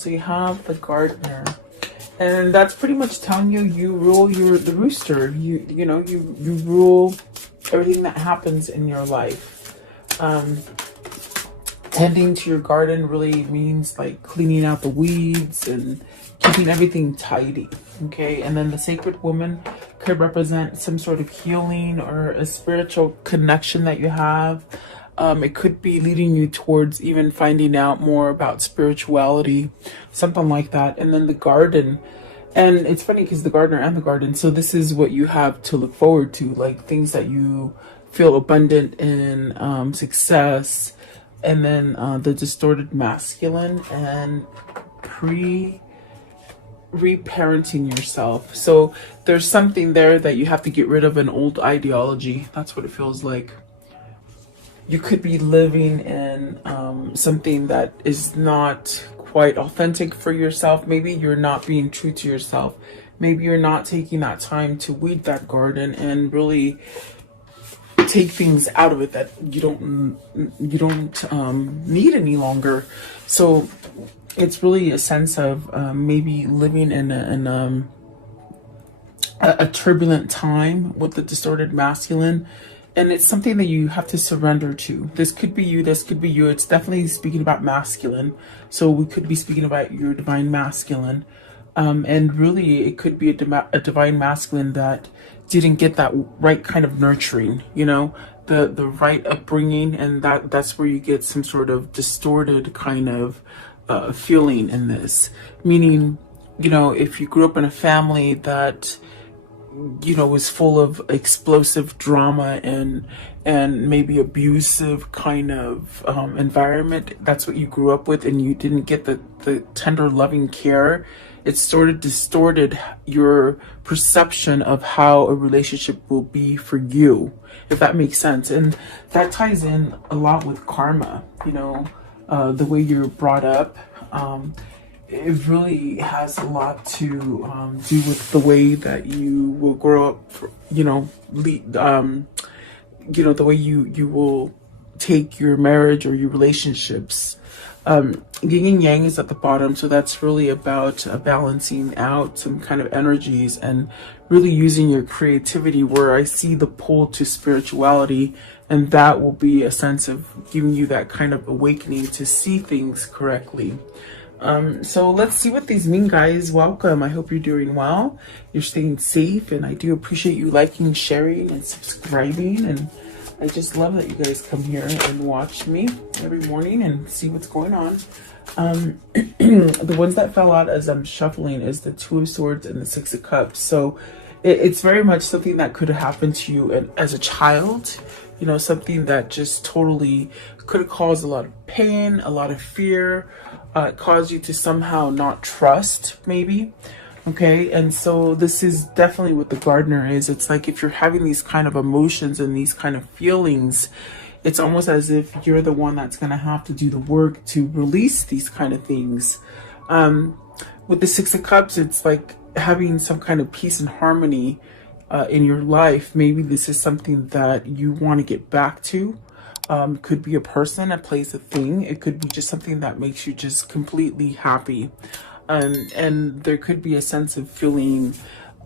So you have the gardener. And that's pretty much telling you you rule the rooster. You know, you rule everything that happens in your life. Tending to your garden really means like cleaning out the weeds and keeping everything tidy. Okay, and then the sacred woman could represent some sort of healing or a spiritual connection that you have. It could be leading you towards even finding out more about spirituality, something like that. And then the garden, and it's funny because the gardener and the garden, so this is what you have to look forward to, like things that you feel abundant in, success, and then the distorted masculine and reparenting yourself. So there's something there that you have to get rid of, an old ideology. That's what it feels like. You could be living in something that is not quite authentic for yourself. Maybe you're not being true to yourself. Maybe you're not taking that time to weed that garden and really take things out of it that you don't need any longer. So it's really a sense of maybe living in a turbulent time with the distorted masculine. And it's something that you have to surrender to. This could be you, this could be you. It's definitely speaking about masculine. So we could be speaking about your divine masculine. And really, it could be a divine masculine that didn't get that right kind of nurturing, you know, the right upbringing. And that's where you get some sort of distorted kind of feeling in this. Meaning, you know, if you grew up in a family that, you know, was full of explosive drama and maybe abusive kind of environment, that's what you grew up with, and you didn't get the tender loving care, it sort of distorted your perception of how a relationship will be for you, if that makes sense. And that ties in a lot with karma, you know, the way you're brought up. It really has a lot to do with the way that you will grow up, you know, the way you will take your marriage or your relationships. Yin and Yang is at the bottom, so that's really about balancing out some kind of energies and really using your creativity, where I see the pull to spirituality, and that will be a sense of giving you that kind of awakening to see things correctly. So let's see what these mean, guys. Welcome. I hope you're doing well. You're staying safe, and I do appreciate you liking, sharing, and subscribing. And I just love that you guys come here and watch me every morning and see what's going on. The ones that fell out as I'm shuffling is the Two of Swords and the Six of Cups. So it's very much something that could have happened to you as a child. You know, something that just totally could have caused a lot of pain, a lot of fear, caused you to somehow not trust, maybe. Okay, and so this is definitely what the gardener is. It's like if you're having these kind of emotions and these kind of feelings, it's almost as if you're the one that's going to have to do the work to release these kind of things. With the Six of Cups, it's like having some kind of peace and harmony in your life. Maybe this is something that you want to get back to. Could be a person, a place, a thing. It could be just something that makes you just completely happy. And there could be a sense of feeling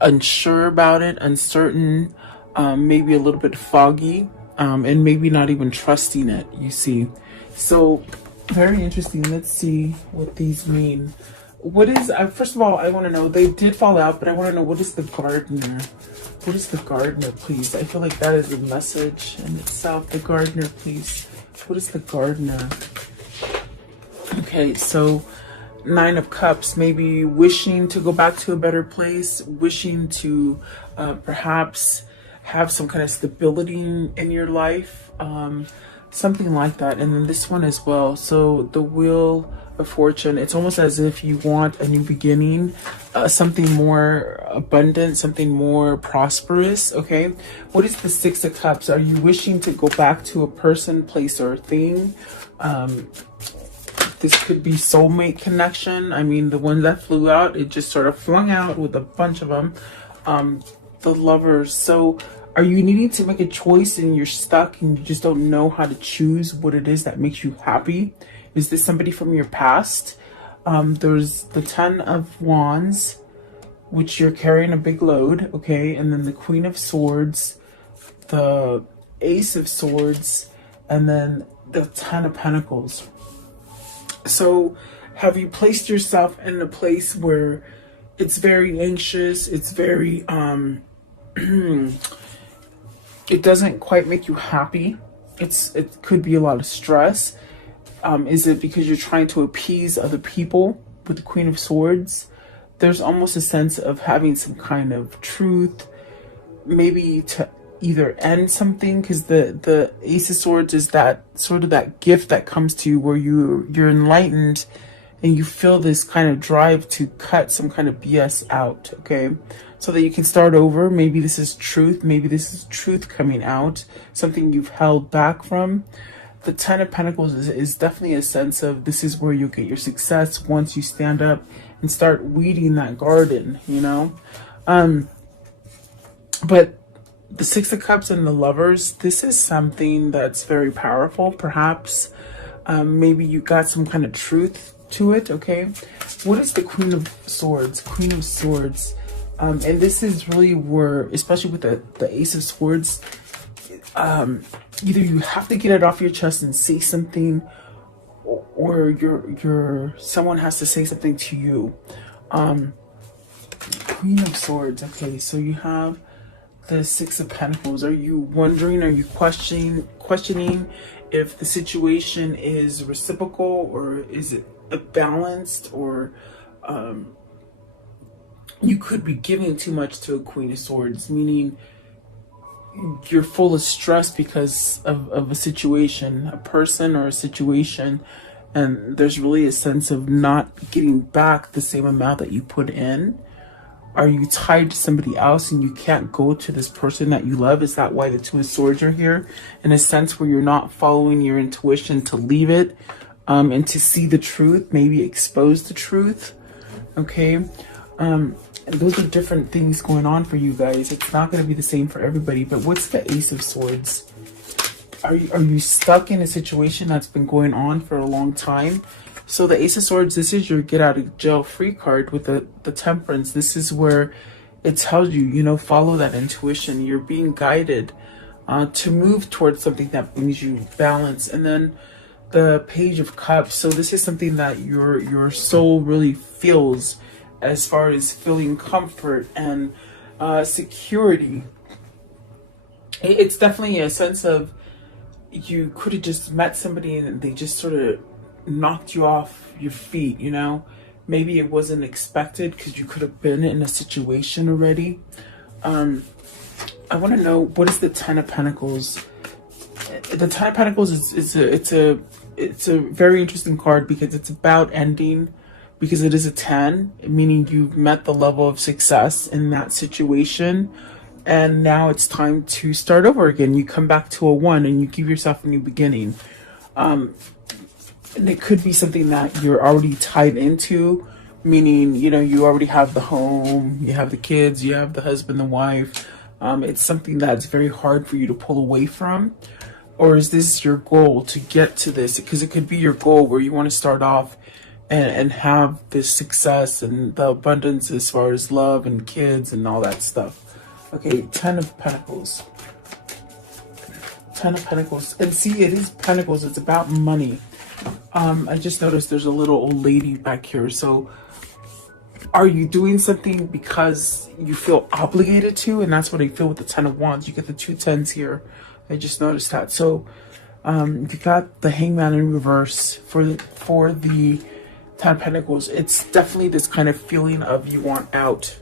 unsure about it, uncertain, maybe a little bit foggy, and maybe not even trusting it, you see. So very interesting. Let's see what these mean. What is, first of all, I want to know, they did fall out, but I want to know, what is the gardener? What is the gardener, please? I feel like that is a message in itself. The gardener, please. What is the gardener? Okay, so Nine of Cups, maybe wishing to go back to a better place, wishing to perhaps have some kind of stability in your life, something like that. And then this one as well. So the Wheel of Fortune, it's almost as if you want a new beginning, something more abundant, something more prosperous. Okay, what is the Six of Cups? Are you wishing to go back to a person, place, or thing? This could be soulmate connection. I mean, the one that flew out, it just sort of flung out with a bunch of them. The Lovers. So are you needing to make a choice and you're stuck and you just don't know how to choose what it is that makes you happy? Is this somebody from your past? There's the Ten of Wands, which you're carrying a big load, okay? And then the Queen of Swords, the Ace of Swords, and then the Ten of Pentacles. So have you placed yourself in a place where it's very anxious, it's very, it doesn't quite make you happy? It could be a lot of stress. Is it because you're trying to appease other people with the Queen of Swords? There's almost a sense of having some kind of truth, maybe to either end something, because the Ace of Swords is that sort of that gift that comes to you where you're enlightened and you feel this kind of drive to cut some kind of BS out, okay? So that you can start over. Maybe this is truth. Maybe this is truth coming out, something you've held back from. The Ten of Pentacles is definitely a sense of this is where you'll get your success once you stand up and start weeding that garden, you know? But the Six of Cups and the Lovers, this is something that's very powerful. Perhaps maybe you got some kind of truth to it, okay? What is the Queen of Swords? Queen of Swords. And this is really where, especially with the Ace of Swords, either you have to get it off your chest and say something, or someone has to say something to you. Queen of Swords. Okay, so you have the Six of Pentacles. Are you wondering, are you questioning if the situation is reciprocal, or is it balanced, or you could be giving too much to a Queen of Swords, meaning you're full of stress because of a situation, a person or a situation, and there's really a sense of not getting back the same amount that you put in. Are you tied to somebody else and you can't go to this person that you love? Is that why the Two of Swords are here? In a sense where you're not following your intuition to leave it, and to see the truth, maybe expose the truth, okay? And those are different things going on for you guys. It's not going to be the same for everybody. But what's the Ace of Swords? Are you stuck in a situation that's been going on for a long time? So the Ace of Swords, this is your get out of jail free card with the Temperance. This is where it tells you, you know, follow that intuition. You're being guided to move towards something that brings you balance. And then the Page of Cups. So this is something that your soul really feels, as far as feeling comfort and security. It's definitely a sense of you could have just met somebody and they just sort of knocked you off your feet, you know? Maybe it wasn't expected because you could have been in a situation already. I want to know, what is the Ten of Pentacles? The Ten of Pentacles it's a very interesting card because it's about ending. Because it is a 10, meaning you've met the level of success in that situation, and now it's time to start over again. You come back to a 1 and you give yourself a new beginning. And it could be something that you're already tied into, meaning, you know, you already have the home, you have the kids, you have the husband, the wife. It's something that's very hard for you to pull away from. Or is this your goal to get to this? Because it could be your goal where you want to start off and have this success and the abundance as far as love and kids and all that stuff. Okay, Ten of Pentacles. Ten of Pentacles. And see, it is Pentacles. It's about money. I just noticed there's a little old lady back here. So are you doing something because you feel obligated to? And that's what I feel with the Ten of Wands. You get the 2 tens here. I just noticed that. So you got the Hangman in reverse for the Ten of Pentacles. It's definitely this kind of feeling of you want out.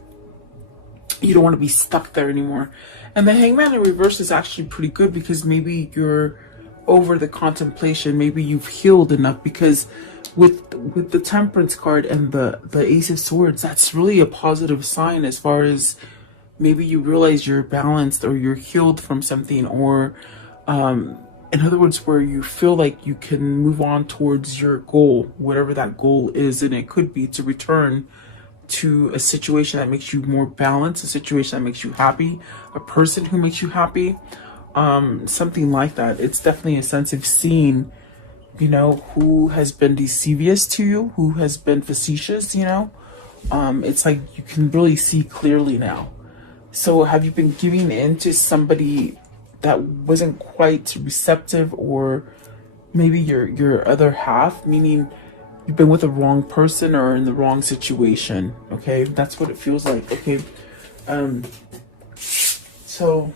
You don't want to be stuck there anymore. And the Hangman in reverse is actually pretty good because maybe you're over the contemplation. Maybe you've healed enough, because with the Temperance card and the Ace of Swords, that's really a positive sign as far as maybe you realize you're balanced or you're healed from something, or in other words, where you feel like you can move on towards your goal, whatever that goal is. And it could be to return to a situation that makes you more balanced, a situation that makes you happy, a person who makes you happy, something like that. It's definitely a sense of seeing who has been deceivious to you, who has been facetious. It's like you can really see clearly now. So have you been giving in to somebody that wasn't quite receptive, or maybe your other half, meaning you've been with the wrong person or in the wrong situation? Okay, that's what it feels like. Okay, so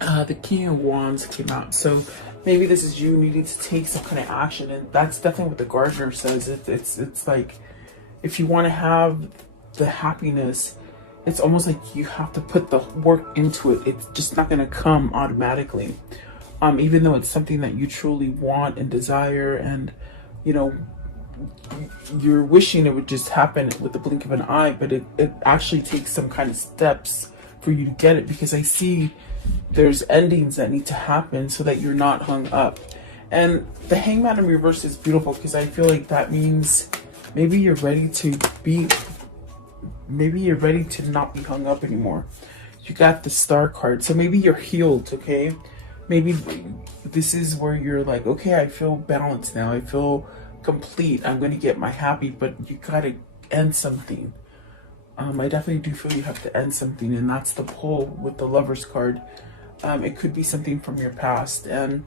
the King of Wands came out. So maybe this is you needing to take some kind of action, and that's definitely what the Gardener says. It's like, if you want to have the happiness, it's almost like you have to put the work into it. It's just not going to come automatically. Even though it's something that you truly want and desire, and you're wishing it would just happen with the blink of an eye, but it actually takes some kind of steps for you to get it, because I see there's endings that need to happen so that you're not hung up. And the Hangman in reverse is beautiful, because I feel like that means maybe you're ready to not be hung up anymore. You got the Star card, so maybe you're healed. Okay, maybe this is where you're like, okay, I feel balanced now, I feel complete, I'm going to get my happy. But you gotta end something. I definitely do feel you have to end something, and that's the pull with the Lover's card. It could be something from your past, and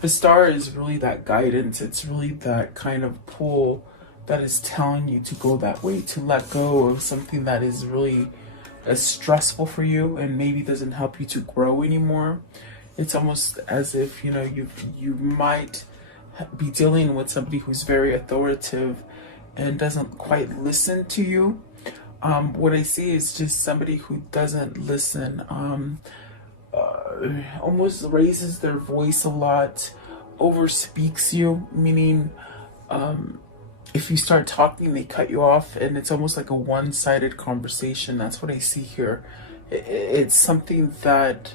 the Star is really that guidance. It's really that kind of pull that is telling you to go that way, to let go of something that is really stressful for you and maybe doesn't help you to grow anymore. It's almost as if you might be dealing with somebody who's very authoritative and doesn't quite listen to you. What I see is just somebody who doesn't listen, almost raises their voice a lot, overspeaks you, meaning if you start talking, they cut you off, and it's almost like a one-sided conversation. That's what I see here. It's something that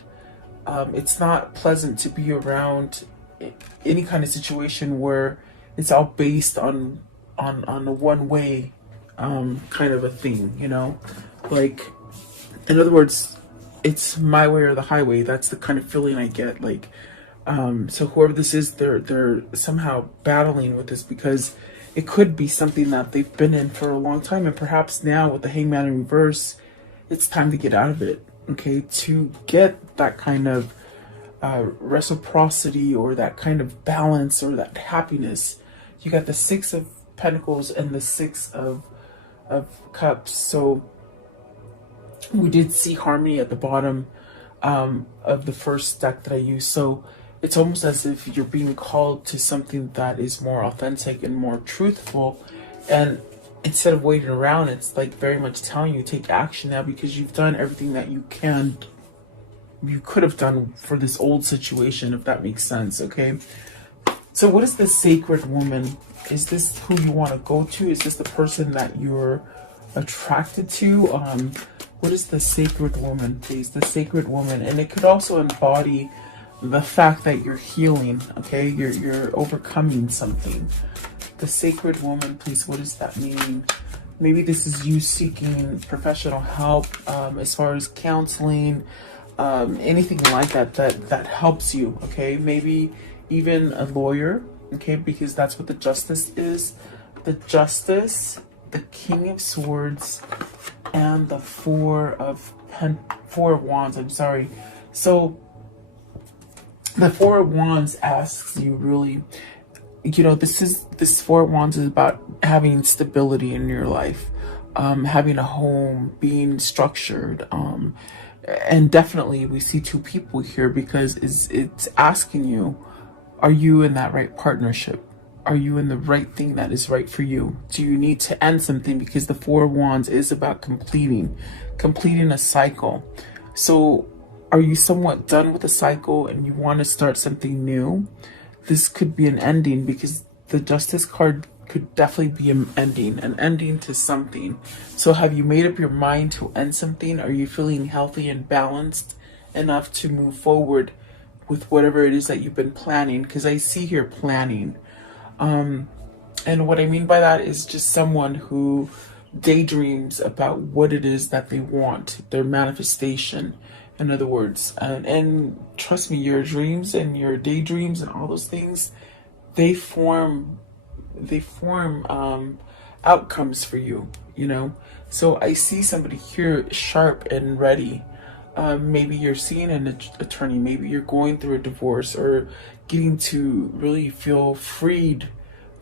it's not pleasant to be around any kind of situation where it's all based on a one-way kind of a thing, like, in other words, it's my way or the highway. That's the kind of feeling I get. Like, so whoever this is, they're somehow battling with this, because it could be something that they've been in for a long time, and perhaps now with the Hangman in reverse, it's time to get out of it. Okay, to get that kind of reciprocity, or that kind of balance, or that happiness. You got the Six of Pentacles and the Six of Cups. So we did see harmony at the bottom of the first deck that I used. So it's almost as if you're being called to something that is more authentic and more truthful. And instead of waiting around, it's like very much telling you, take action now, because you've done everything that you could have done for this old situation, if that makes sense. Okay, so what is the Sacred Woman? Is this who you want to go to? Is this the person that you're attracted to? What is the Sacred Woman, please? The Sacred Woman. And it could also embody the fact that you're healing. Okay, you're overcoming something. The Sacred Woman, please. What does that mean? Maybe this is you seeking professional help, as far as counseling, anything like that helps you. Okay, maybe even a lawyer. Okay, because that's what the Justice is. The Justice, the King of Swords, and the Four of Wands. I'm sorry. So the Four of Wands asks you, really, this Four of Wands is about having stability in your life, having a home, being structured, and definitely we see two people here, because it's asking you, are you in that right partnership? Are you in the right thing that is right for you? Do you need to end something? Because the Four of Wands is about completing a cycle. So are you somewhat done with the cycle and you want to start something new? This could be an ending, because the Justice card could definitely be an ending to something. So have you made up your mind to end something? Are you feeling healthy and balanced enough to move forward with whatever it is that you've been planning? Because I see here planning. And what I mean by that is just someone who daydreams about what it is that they want, their manifestation, in other words. And trust me, your dreams and your daydreams and all those things, they form they form outcomes for you, you know. So I see somebody here sharp and ready. Maybe you're seeing an attorney, maybe you're going through a divorce, or getting to really feel freed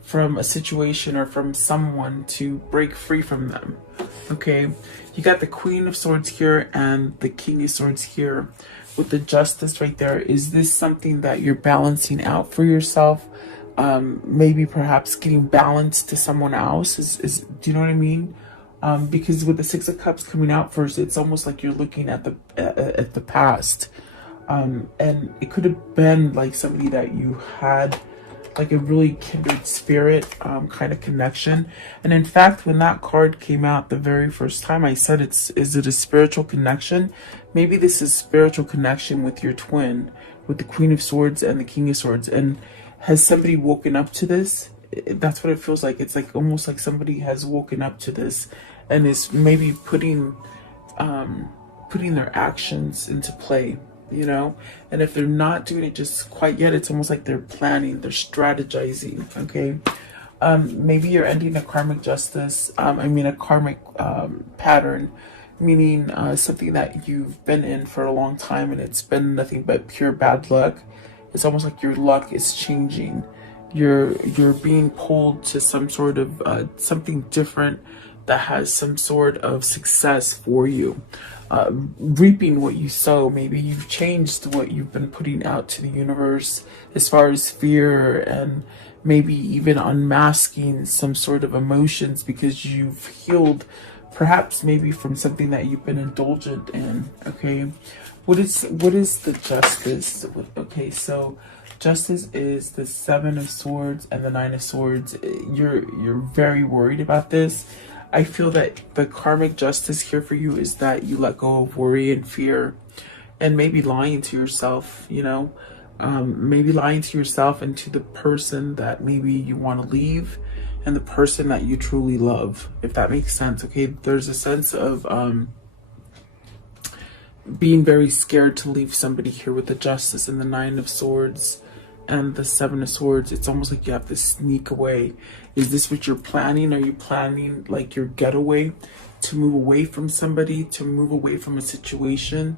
from a situation or from someone, to break free from them. Okay, you got the Queen of Swords here and the King of Swords here with the Justice right there. Is this something that you're balancing out for yourself? Maybe perhaps getting balanced to someone else is do you know what I mean? Because with the Six of Cups coming out first, it's almost like you're looking at the past, and it could have been like somebody that you had like a really kindred spirit kind of connection. And in fact, when that card came out the very first time, I said, is it a spiritual connection? Maybe this is spiritual connection with your twin, with the Queen of Swords and the King of Swords. And has somebody woken up to this? That's what it feels like. It's like almost like somebody has woken up to this and is maybe putting their actions into play, you know. And if they're not doing it just quite yet, it's almost like they're planning, they're strategizing. Okay, maybe you're ending a karmic justice, a karmic pattern, meaning something that you've been in for a long time and it's been nothing but pure bad luck. It's almost like your luck is changing. You're being pulled to some sort of something different that has some sort of success for you. Reaping what you sow. Maybe you've changed what you've been putting out to the universe as far as fear, and maybe even unmasking some sort of emotions because you've healed perhaps maybe from something that you've been indulgent in. Okay, what is the Justice? Okay, so Justice is the Seven of Swords and the Nine of Swords. You're very worried about this. I feel that the karmic justice here for you is that you let go of worry and fear, and maybe lying to yourself, you know, maybe lying to yourself and to the person that maybe you want to leave, and the person that you truly love, if that makes sense. Okay, there's a sense of being very scared to leave somebody here with the Justice and the Nine of Swords and the Seven of Swords. It's almost like you have to sneak away. Is this what you're planning? Are you planning like your getaway, to move away from somebody, to move away from a situation?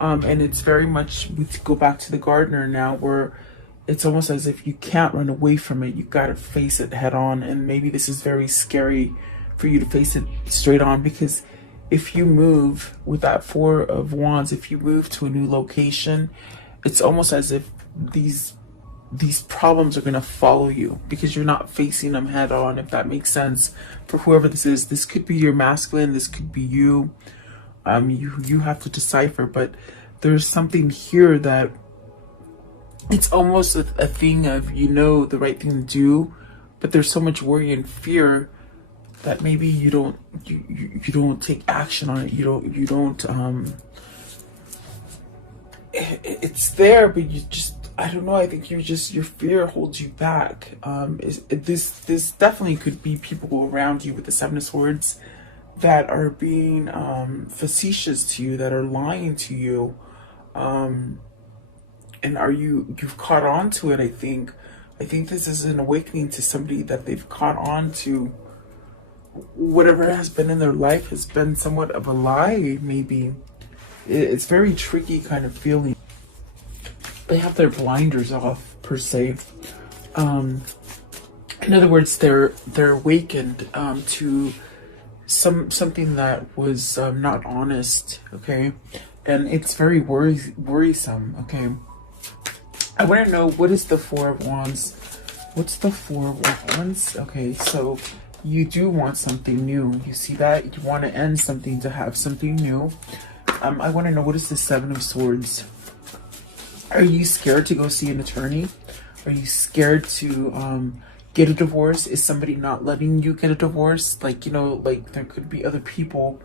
And it's very much, we go back to the gardener now, where it's almost as if you can't run away from it. You got to face it head on. And maybe this is very scary for you to face it straight on, because if you move with that Four of Wands, if you move to a new location, it's almost as if these problems are going to follow you because you're not facing them head on, if that makes sense. For whoever this is, this could be your masculine, this could be you. You have to decipher, but there's something here that it's almost a thing of, you know, the right thing to do, but there's so much worry and fear that maybe you don't take action on it. You don't it's there, but you just, I don't know, I think your fear holds you back. This definitely could be people around you with the Seven of Swords that are being facetious to you, that are lying to you, and you've caught on to it. I think this is an awakening to somebody, that they've caught on to whatever has been in their life has been somewhat of a lie. Maybe it's very tricky kind of feeling. They have their blinders off, per se. In other words, they're awakened to something that was not honest. Okay, and it's very worrisome. Okay, I want to know, what is the Four of Wands? What's the Four of Wands? Okay, so you do want something new. You see that? You want to end something to have something new. I want to know, what is the Seven of Swords? Are you scared to go see an attorney? Are you scared to get a divorce? Is somebody not letting you get a divorce? Like, you know, like there could be other people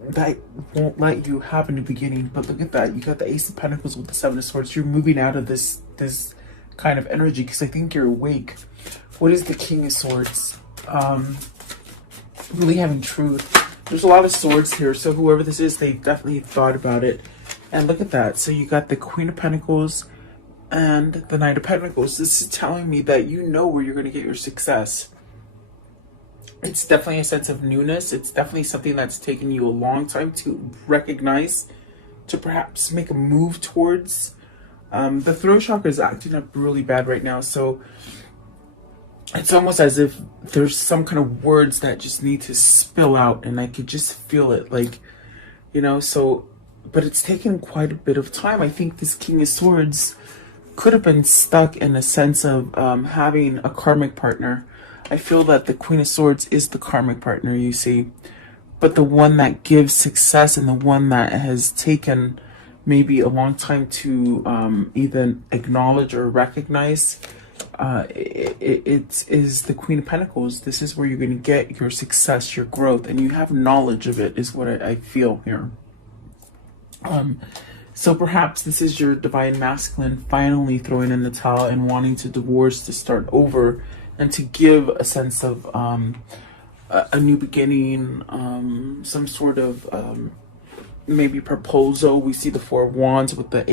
that won't let you have in the beginning. But look at that. You got the Ace of Pentacles with the Seven of Swords. You're moving out of this kind of energy because I think you're awake. What is the King of Swords? Really having truth. There's a lot of swords here, so whoever this is, they definitely thought about it. And look at that. So you got the Queen of Pentacles and the Knight of Pentacles. This is telling me that you know where you're going to get your success. It's definitely a sense of newness. It's definitely something that's taken you a long time to recognize, to perhaps make a move towards. The throat chakra is acting up really bad right now, so it's almost as if there's some kind of words that just need to spill out, and I could just feel it, like, you know, so, but it's taken quite a bit of time. I think this King of Swords could have been stuck in a sense of having a karmic partner. I feel that the Queen of Swords is the karmic partner, you see, but the one that gives success and the one that has taken maybe a long time to even acknowledge or recognize, it is the Queen of Pentacles. This is where you're going to get your success, your growth, and you have knowledge of it, is what I feel here. So perhaps this is your divine masculine finally throwing in the towel and wanting to divorce, to start over, and to give a sense of a new beginning, some sort of maybe proposal. We see the Four of Wands with the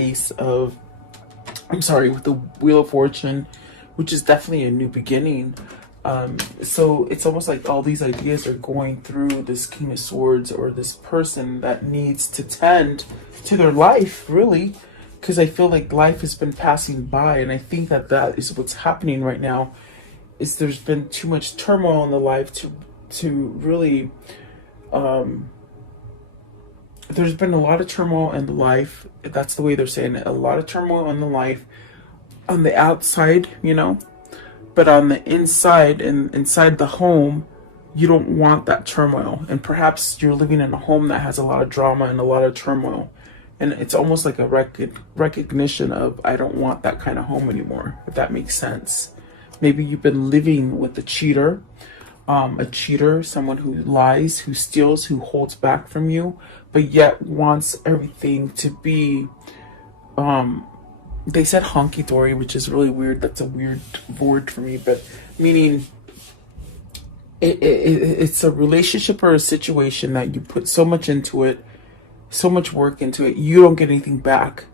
with the Wheel of Fortune, which is definitely a new beginning. So it's almost like all these ideas are going through this King of Swords, or this person that needs to tend to their life, really, because I feel like life has been passing by, and I think that that is what's happening right now. Is there's been too much turmoil in the life to really there's been a lot of turmoil in the life. That's the way they're saying it. A lot of turmoil in the life on the outside, you know, but on the inside and inside the home, you don't want that turmoil. And perhaps you're living in a home that has a lot of drama and a lot of turmoil. And it's almost like a recognition of, I don't want that kind of home anymore, if that makes sense. Maybe you've been living with a cheater, someone who lies, who steals, who holds back from you, but yet wants everything to be, they said honky-dory, which is really weird. That's a weird word for me, but meaning it's a relationship or a situation that you put so much into it, so much work into it, you don't get anything back.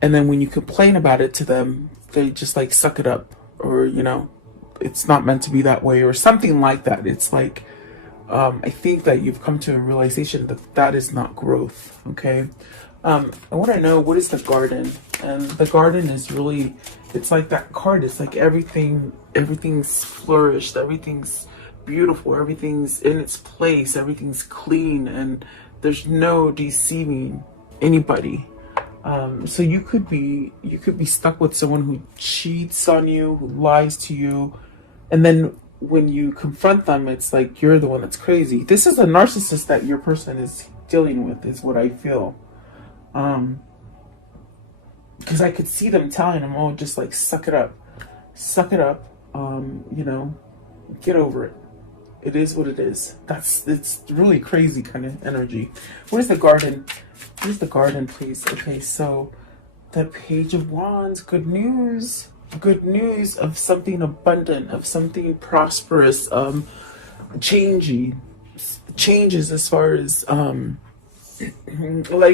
And then when you complain about it to them, they just like suck it up, or, you know, it's not meant to be that way, or something like that. It's like, I think that you've come to a realization that that is not growth. Okay. I want to know, what is the Garden? And the Garden is really, it's like that card. It's like everything's flourished, everything's beautiful, everything's in its place, everything's clean, and there's no deceiving anybody. So you could be stuck with someone who cheats on you, who lies to you, and then when you confront them, it's like you're the one that's crazy. This is a narcissist that your person is dealing with, is what I feel. Because I could see them telling him, oh, just like suck it up, you know, get over it. It is what it is. It's really crazy kind of energy. What is the Garden? What is the Garden, please? Okay, so the Page of Wands, good news of something abundant, of something prosperous, changes as far as letting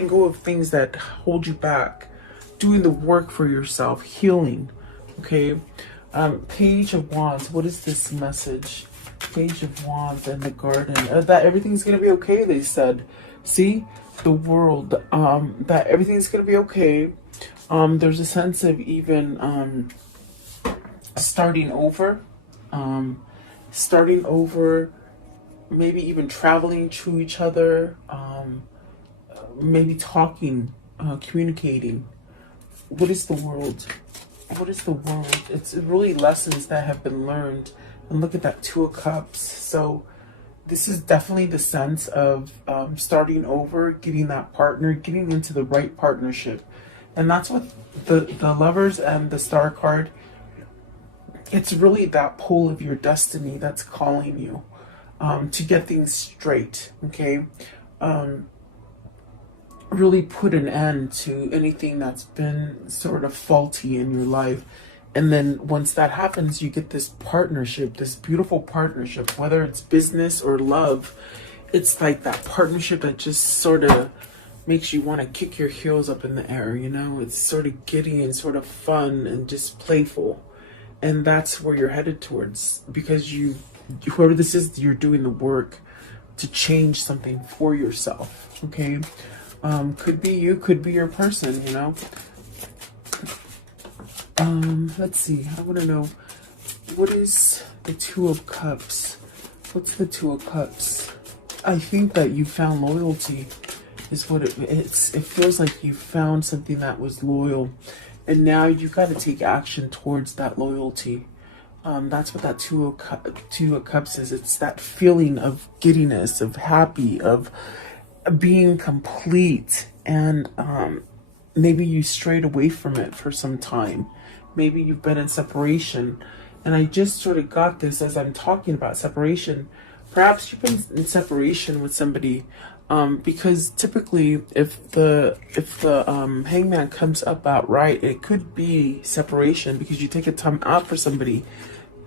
go of things that hold you back, doing the work for yourself, healing. Okay, Page of Wands, what is this message? Page of Wands and the Garden, that everything's gonna be okay, they said. See, the World, that everything's gonna be okay. There's a sense of even starting over, maybe even traveling to each other, maybe talking, communicating. What is the World? What is the World? It's really lessons that have been learned. And look at that Two of Cups. So this is definitely the sense of starting over, getting that partner, getting into the right partnership. And that's what the Lovers and the Star card, it's really that pull of your destiny that's calling you to get things straight, okay? Really put an end to anything that's been sort of faulty in your life. And then once that happens, you get this partnership, this beautiful partnership, whether it's business or love. It's like that partnership that just sort of makes you want to kick your heels up in the air, you know? It's sort of giddy and sort of fun and just playful. And that's where you're headed towards, because whoever this is, you're doing the work to change something for yourself, okay? Could be you, could be your person, you know? Let's see, I want to know, what is the Two of Cups? What's the Two of Cups? I think that you found loyalty is what it feels like. You found something that was loyal, and now you got to take action towards that loyalty. That's what that Two of Cups is. It's that feeling of giddiness, of happy, of being complete, and maybe you strayed away from it for some time. Maybe you've been in separation, and I just sort of got this as I'm talking about separation. Perhaps you've been in separation with somebody, because typically, if the hangman comes up outright, it could be separation because you take a time out for somebody.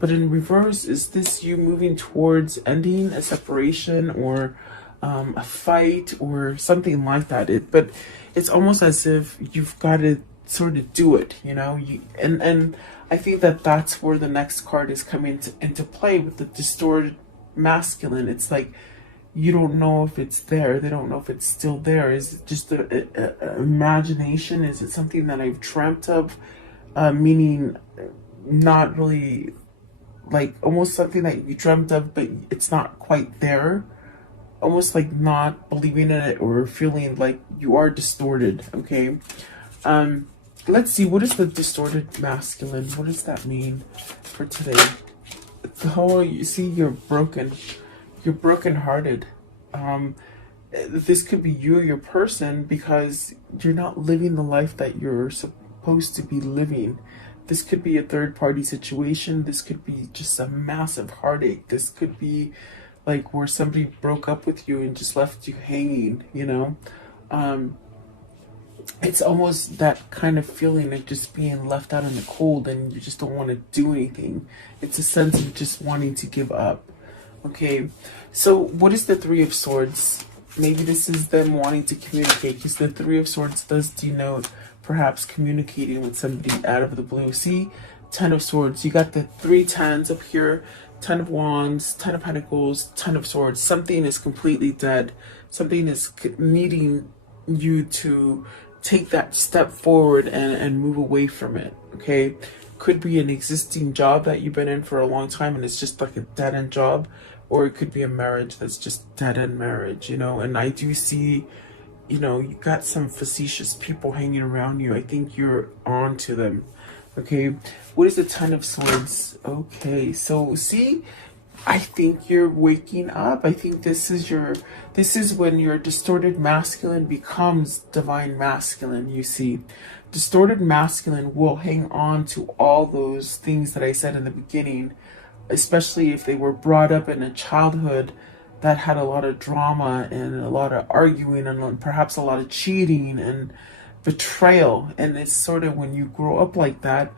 But in reverse, is this you moving towards ending a separation, or a fight or something like that? But it's almost as if you've got to sort of do it, you know. And I think that that's where the next card is coming into play with the distorted masculine. It's like you don't know if it's there. They don't know if it's still there. Is it just a imagination? Is it something that I've dreamt of? Meaning not really, like almost something that you dreamt of, but it's not quite there. Almost like not believing in it or feeling like you are distorted, okay? Let's see, what is the distorted masculine? What does that mean for today? Oh, you see, you're broken. You're brokenhearted. This could be you or your person, because you're not living the life that you're supposed to be living. This could be a third-party situation. This could be just a massive heartache. This could be like where somebody broke up with you and just left you hanging, you know? It's almost that kind of feeling of just being left out in the cold and you just don't want to do anything. It's a sense of just wanting to give up. Okay, so what is the Three of Swords? Maybe this is them wanting to communicate, because the Three of Swords does denote perhaps communicating with somebody out of the blue. See, Ten of Swords, you got the three tens up here, Ten of Wands, Ten of Pentacles, Ten of Swords. Something is completely dead. Something is needing you to take that step forward and move away from it, okay? Could be an existing job that you've been in for a long time and it's just like a dead-end job, or it could be a marriage that's just dead-end marriage, you know? And I do see, you know, you got some facetious people hanging around you. I think you're on to them, okay? What is the Ten of Swords? Okay, so see, I think you're waking up. I think this is when your distorted masculine becomes divine masculine, you see. Distorted masculine will hang on to all those things that I said in the beginning, especially if they were brought up in a childhood that had a lot of drama and a lot of arguing and perhaps a lot of cheating and betrayal. And it's sort of when you grow up like that,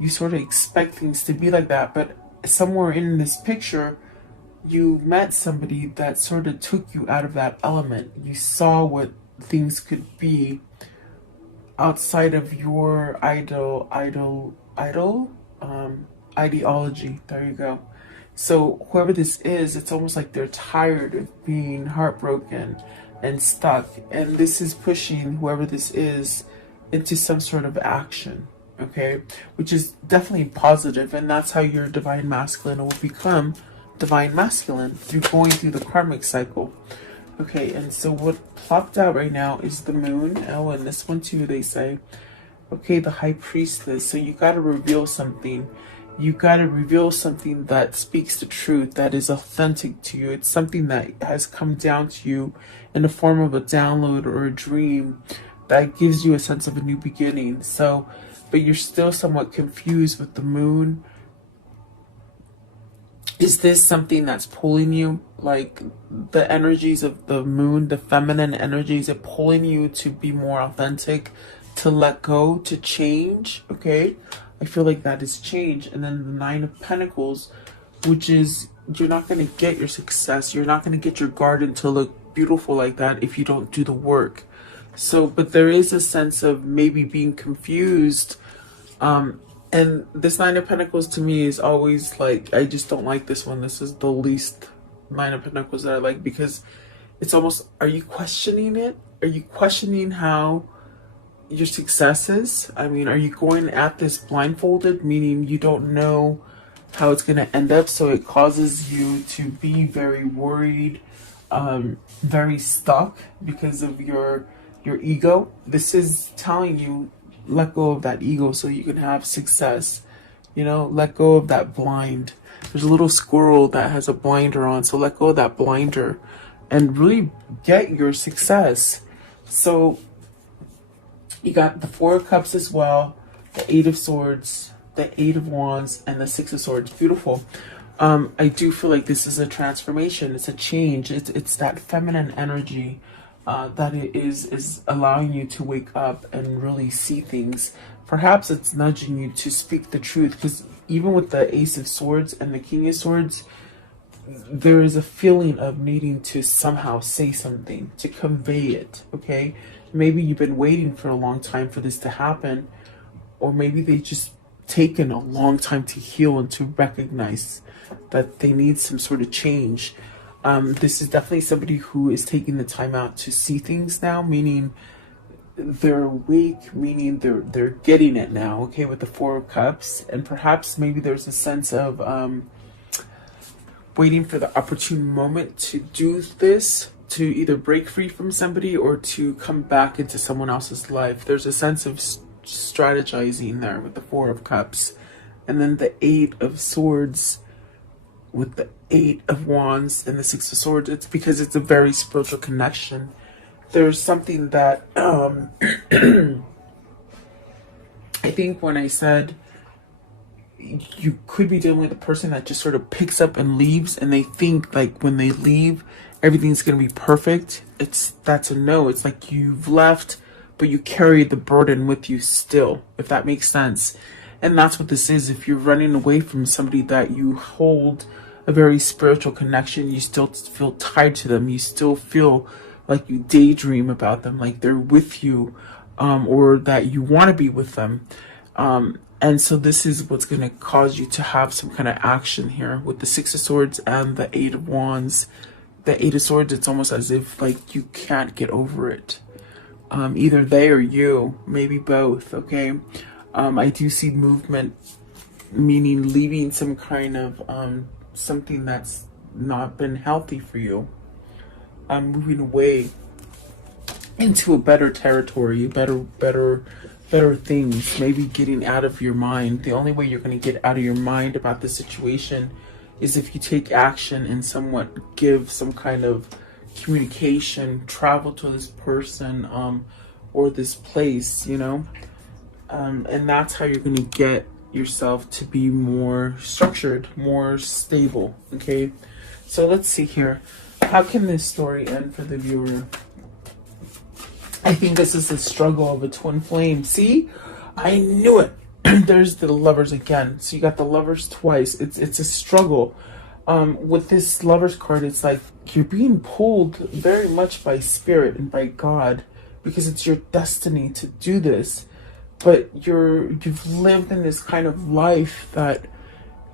you sort of expect things to be like that. But somewhere in this picture, you met somebody that sort of took you out of that element. You saw what things could be outside of your ideology. There you go. So whoever this is, it's almost like they're tired of being heartbroken and stuck, and this is pushing whoever this is into some sort of action, okay, which is definitely positive. And that's how your divine masculine will become divine masculine, through going through the karmic cycle. Okay, and so what plopped out right now is the moon. Oh, and this one too, they say. Okay, the high priestess. So you got to reveal something. You got to reveal something that speaks the truth, that is authentic to you. It's something that has come down to you in the form of a download or a dream that gives you a sense of a new beginning. So, but you're still somewhat confused with the moon. Is this something that's pulling you, like the energies of the moon, the feminine energies, are pulling you to be more authentic, to let go, to change? Okay, I feel like that is change. And then the Nine of Pentacles, which is you're not going to get your success. You're not going to get your garden to look beautiful like that if you don't do the work. So, but there is a sense of maybe being confused. And this Nine of Pentacles to me is always like, I just don't like this one. This is the least Nine of Pentacles that I like, because it's almost, are you questioning it? Are you questioning how your success is? I mean, are you going at this blindfolded, meaning you don't know how it's going to end up, so it causes you to be very worried, very stuck because of your ego? This is telling you, let go of that ego so you can have success. You know, let go of that blind. There's a little squirrel that has a blinder on, so let go of that blinder and really get your success. So you got the Four of Cups as well, the Eight of Swords, the Eight of Wands, and the Six of Swords. Beautiful. I do feel like this is a transformation. It's a change. It's that feminine energy that it is allowing you to wake up and really see things. Perhaps it's nudging you to speak the truth, because even with the Ace of Swords and the King of Swords, there is a feeling of needing to somehow say something, to convey it, okay? Maybe you've been waiting for a long time for this to happen, or maybe they just taken a long time to heal and to recognize that they need some sort of change. This is definitely somebody who is taking the time out to see things now, meaning they're awake, meaning they're getting it now, okay, with the Four of Cups. And perhaps maybe there's a sense of waiting for the opportune moment to do this, to either break free from somebody or to come back into someone else's life. There's a sense of strategizing there with the Four of Cups. And then the Eight of Swords with the Eight of Wands and the Six of Swords. It's because it's a very spiritual connection. There's something that I think when I said you could be dealing with a person that just sort of picks up and leaves, and they think like when they leave everything's going to be perfect. That's a no. It's like you've left, but you carry the burden with you still, if that makes sense. And that's what this is. If you're running away from somebody that you hold a very spiritual connection, you still feel tied to them. You still feel like you daydream about them, like they're with you, or that you want to be with them. And so this is what's going to cause you to have some kind of action here with the Six of Swords and the Eight of Wands. The Eight of Swords, it's almost as if like you can't get over it. Either they or you, maybe both, okay? I do see movement, meaning leaving some kind of something that's not been healthy for you. Moving away into a better territory, better things, maybe getting out of your mind. The only way you're going to get out of your mind about the situation is if you take action and somewhat give some kind of communication, travel to this person or this place, you know, and that's how you're going to get yourself to be more structured, more stable. Okay, so let's see here. How can this story end for the viewer? I think this is the struggle of a twin flame. See, I knew it. There's the Lovers again. So you got the Lovers twice. It's a struggle. With this Lovers card, it's like you're being pulled very much by spirit and by God, because it's your destiny to do this. But you've lived in this kind of life that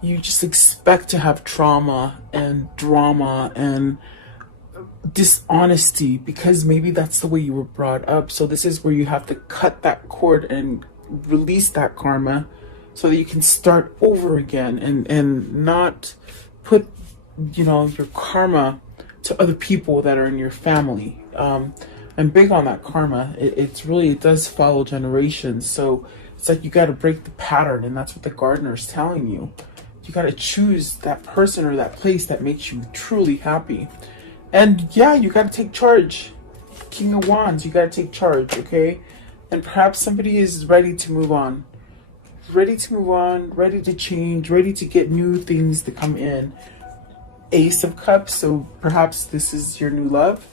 you just expect to have trauma and drama and dishonesty, because maybe that's the way you were brought up. So this is where you have to cut that cord and release that karma so that you can start over again and not put, you know, your karma to other people that are in your family. I'm big on that karma. It does follow generations. So it's like you got to break the pattern, and that's what the gardener is telling you. You got to choose that person or that place that makes you truly happy. And yeah, you got to take charge. King of Wands, you got to take charge, okay? And perhaps somebody is ready to move on. Ready to move on, ready to change, ready to get new things to come in. Ace of Cups, so perhaps this is your new love.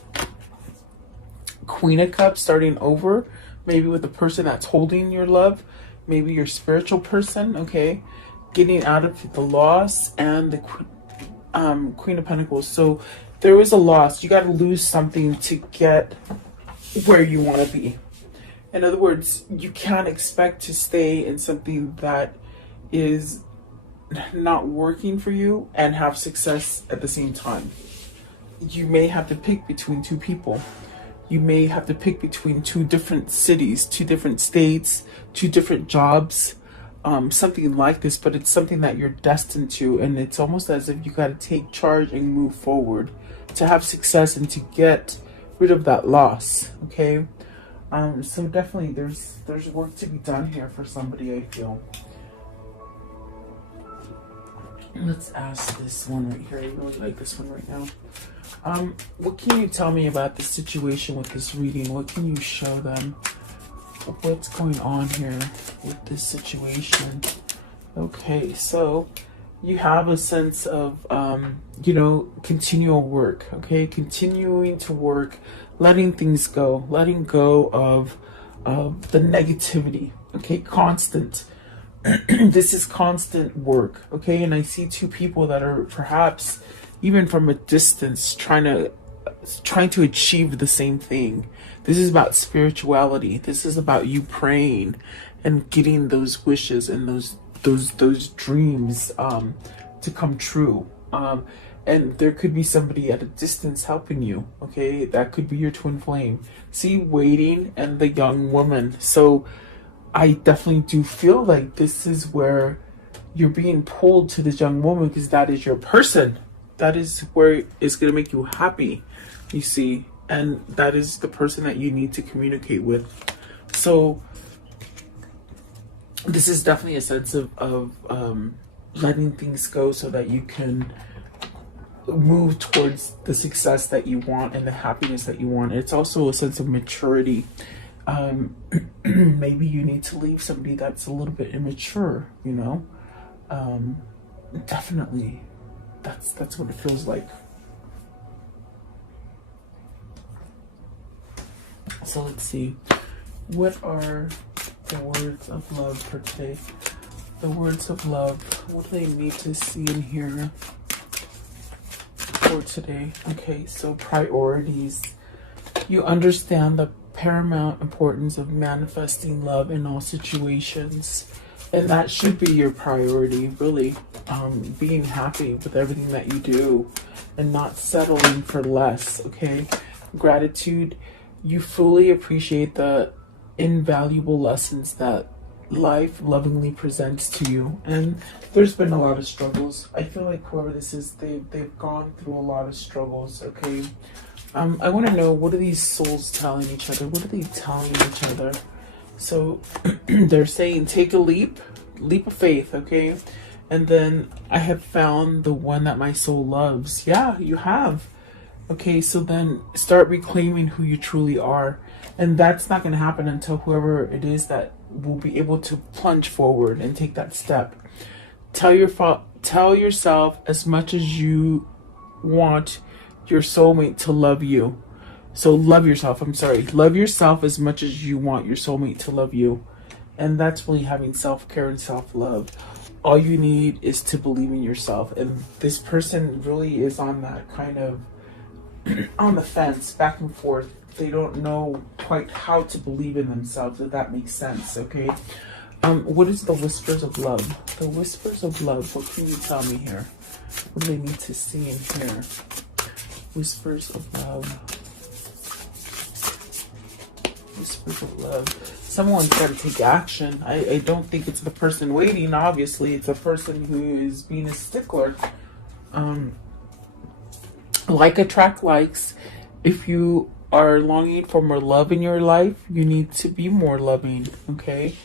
Queen of Cups, starting over, maybe with the person that's holding your love, maybe your spiritual person, okay? Getting out of the loss, and the Queen of Pentacles. So there was a loss. You got to lose something to get where you want to be. In other words, you can't expect to stay in something that is not working for you and have success at the same time. You may have to pick between two people. You may have to pick between two different cities, two different states, two different jobs, something like this, but it's something that you're destined to. And it's almost as if you got to take charge and move forward to have success and to get rid of that loss. Okay. So definitely there's work to be done here for somebody, I feel. Let's ask this one right here. I really like this one right now. What can you tell me about the situation with this reading? What can you show them? What's going on here with this situation? Okay, so you have a sense of, continual work, okay? Continuing to work, letting things go, letting go of the negativity, okay? Constant. This is constant work, okay? And I see two people that are perhaps even from a distance trying to achieve the same thing. This is about spirituality. This is about you praying and getting those wishes and those dreams to come true. And there could be somebody at a distance helping you, okay? That could be your twin flame. See, waiting and the young woman. So I definitely do feel like this is where you're being pulled to this young woman because that is your person. That is where it's going to make you happy, you see. And that is the person that you need to communicate with. So this is definitely a sense of letting things go so that you can move towards the success that you want and the happiness that you want. It's also a sense of maturity. Maybe you need to leave somebody that's a little bit immature, you know. Definitely that's what it feels like. So let's see, what are the words of love for today? The words of love, what do they need to see in here for today? Okay, so priorities. You understand the paramount importance of manifesting love in all situations, and that should be your priority, really. Being happy with everything that you do and not settling for less, okay? Gratitude, you fully appreciate the invaluable lessons that life lovingly presents to you. And there's been a lot of struggles. I feel like whoever this is, they've gone through a lot of struggles, okay? I want to know, what are these souls telling each other? What are they telling each other? So they're saying, take a leap of faith, okay? And then, I have found the one that my soul loves. Yeah, you have. Okay, so then start reclaiming who you truly are. And that's not going to happen until whoever it is that will be able to plunge forward and take that step. Tell yourself as much as you want your soulmate to love you. So love yourself. Love yourself as much as you want your soulmate to love you. And that's really having self-care and self-love. All you need is to believe in yourself. And this person really is on that kind of on the fence, back and forth. They don't know quite how to believe in themselves, if that makes sense, okay? What is the whispers of love? The whispers of love, what can you tell me here? What do they need to see in here? Whispers of love. Whispers of love. Someone's got to take action. I don't think it's the person waiting, obviously. It's a person who is being a stickler. Like attract likes. If you are longing for more love in your life, you need to be more loving, okay?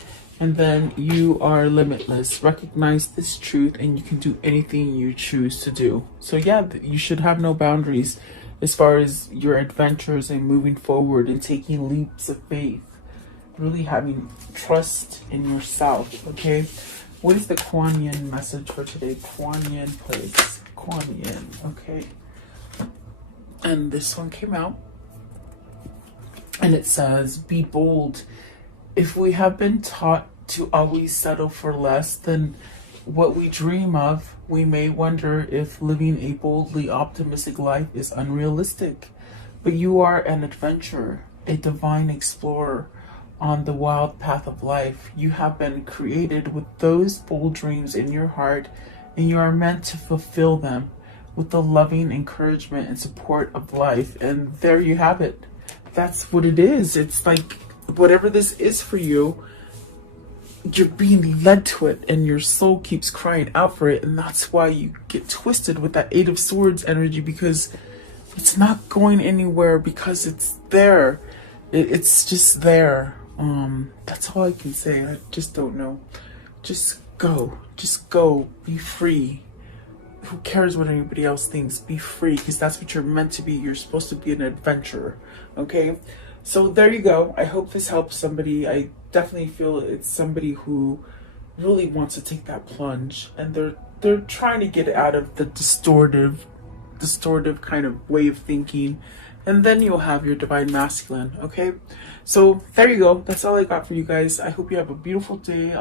And then you are limitless. Recognize this truth and you can do anything you choose to do. So yeah, you should have no boundaries as far as your adventures and moving forward and taking leaps of faith. Really having trust in yourself, okay? What is the Kuan Yin message for today? Kuan Yin, please. Kuan Yin, okay? And this one came out. And it says, be bold. If we have been taught to always settle for less than what we dream of, we may wonder if living a boldly optimistic life is unrealistic. But you are an adventurer. a divine explorer on the wild path of life. You have been created with those bold dreams in your heart, and you are meant to fulfill them with the loving encouragement and support of life. And there you have it. That's what it is. It's like whatever this is for you, you're being led to it, and your soul keeps crying out for it. And that's why you get twisted with that Eight of Swords energy, because it's not going anywhere, because it's there. It's just there. That's all I can say. I just don't know. Just go. Just go. Be free. Who cares what anybody else thinks? Be free, because that's what you're meant to be. You're supposed to be an adventurer. Okay? So there you go. I hope this helps somebody. I definitely feel it's somebody who really wants to take that plunge, and they're trying to get out of the distortive kind of way of thinking, and then you'll have your divine masculine. Okay, so there you go. That's all I got for you guys. I hope you have a beautiful day.